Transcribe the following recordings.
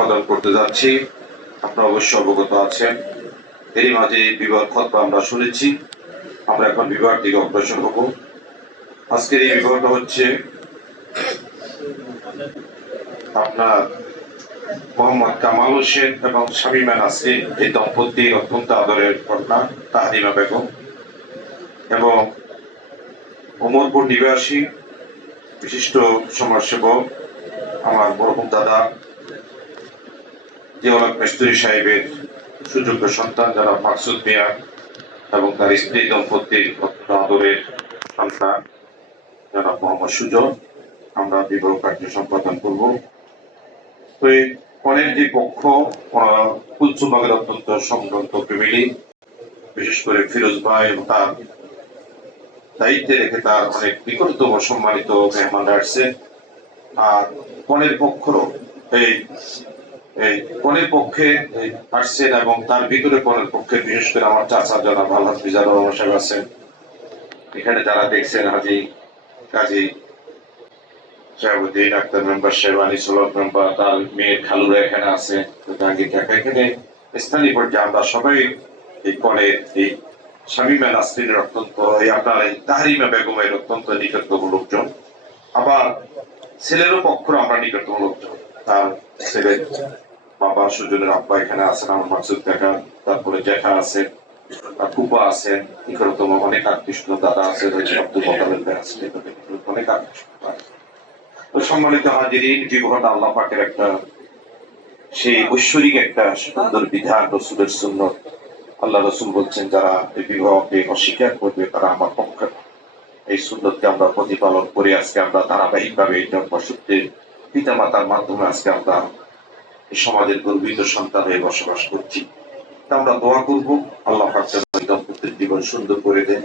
সম্পাদন করতে যাচ্ছি। আপনারা অবশ্যই অবগত আছেন। এরই মাঝে বিবাহ খুতবা আমরা শুনেছি। আমরা এখন বিবাহের দিকে অগ্রসর হব। আজকের এই বিবাহটা হচ্ছে আপনার মোহাম্মদ কামাল হোসেন এবং শামীমা নাসরিন, এই দম্পতির অত্যন্ত আদরের কন্যা তাহরিমা বেগম এবং ওমরপুর নিবাসী বিশিষ্ট সমাজসেবক আমার মরহুম দাদা জিয়াউল মিস্ত্রি সাহেবের সুযোগ্য সন্তান যারা মাকসুদ মিয়া এবং তার স্ত্রী দম্পতির অত্যন্ত আদরের সন্তান যারা মোহাম্মদ সুজন। আমরা বিবাহ কার্য সম্পাদন করব। তো এই কনের যে পক্ষ কুলসুবাগের অত্যন্ত সম্ভ্রান্ত ফ্যামিলি, বিশেষ করে ফিরোজ ভাই এবং তার দায়িত্বে রেখে তার অনেক নিকটতম সম্মানিত মেহমানরা আসছে। আর কনের পক্ষরও এই এই কনের পক্ষে আসছেন এবং তার ভিতরে কনের পক্ষে বিশেষ করে আমার চাচা জনাব আল্লাহ বিজানুর রহমান সাহেব আছেন। এখানে যারা দেখছেন হাজি কাজী শাহাবুদ্দিন আক্তার মেম্বার সাহেব, আনিসুল হক মেম্বার, তার মেয়ের খালুরা এখানে আছে। এখানে স্থানীয় পর্যায়ে আমরা সবাই এই কনের এই শামীমা নাসরিনের অত্যন্ত আপনার এই তাহরিমা বেগমের অত্যন্ত নিকটতম লোকজন। আবার ছেলেরও পক্ষর আমরা নিকটতম লোকজন। তার ছেলের বাবা সুজনের আব্বা এখানে আছেন, আমার মাকসুদ কাকা, তারপরে জ্যাঠা আছে, ফুপা আছেন, নিকটতম অনেক আত্মীয় দাদা আছে, আব্দুল মোতালেব আছে, অনেক আত্মীয়। সম্মানিত হাজিরিন, বিবাহটা আল্লাহ পাকের একটা সেই ঐশ্বরিক একটা সুন্দর বিধান, রসুলের সুন্নত। আল্লাহ রসুল বলছেন যারা এই বিবাহকে অস্বীকার করবে তারা আমার পক্ষে। এই সুন্নতকে আমরা প্রতিপালন করে আজকে আমরা ধারাবাহিকভাবে এই জন্মসূত্রের পিতা মাতার মাধ্যমে আজকে আমরা এই সমাজের গর্বিত সন্তান হয়ে বসবাস করছি। তা আমরা দোয়া করব আল্লাহ পাক যেন এই দম্পতির জীবন সুন্দর করে দেন।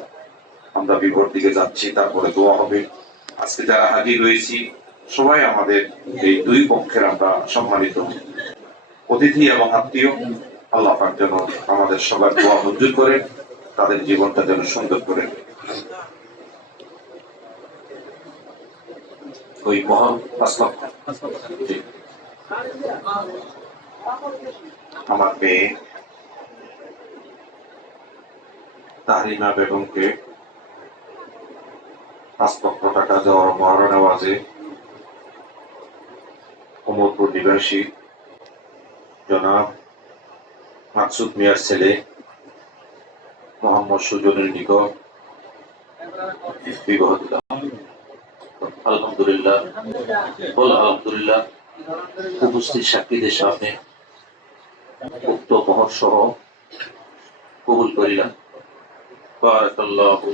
আমরা বিবাহের দিকে যাচ্ছি, তারপরে দোয়া হবে। আজকে যারা হাজির রয়েছি সবাই আমাদের এই দুই পক্ষের আমরা সম্মানিত অতিথি এবং আত্মীয়। আল্লাহ পাক যেন আমাদের সবার দোয়া মঞ্জুর করে, তাদের জীবনটা যেন সুন্দর করে। ওই মহান আমার মেয়ে তাহরিমা বেগমকে 5 লক্ষ টাকা দেওয়ার মহারণ আওয়াজে ওমরপুর নিবাসী জনাব মাকসুদ মিয়ার ছেলে মোহাম্মদ সুজনের নিকট বিবাহ দিলাম। আলহামদুলিল্লাহ, বল আলহামদুলিল্লাহ। উপস্থিত সাক্ষীদের সামনে উক্ত মহর সহ কবুল করিলাম। বারাকাল্লাহু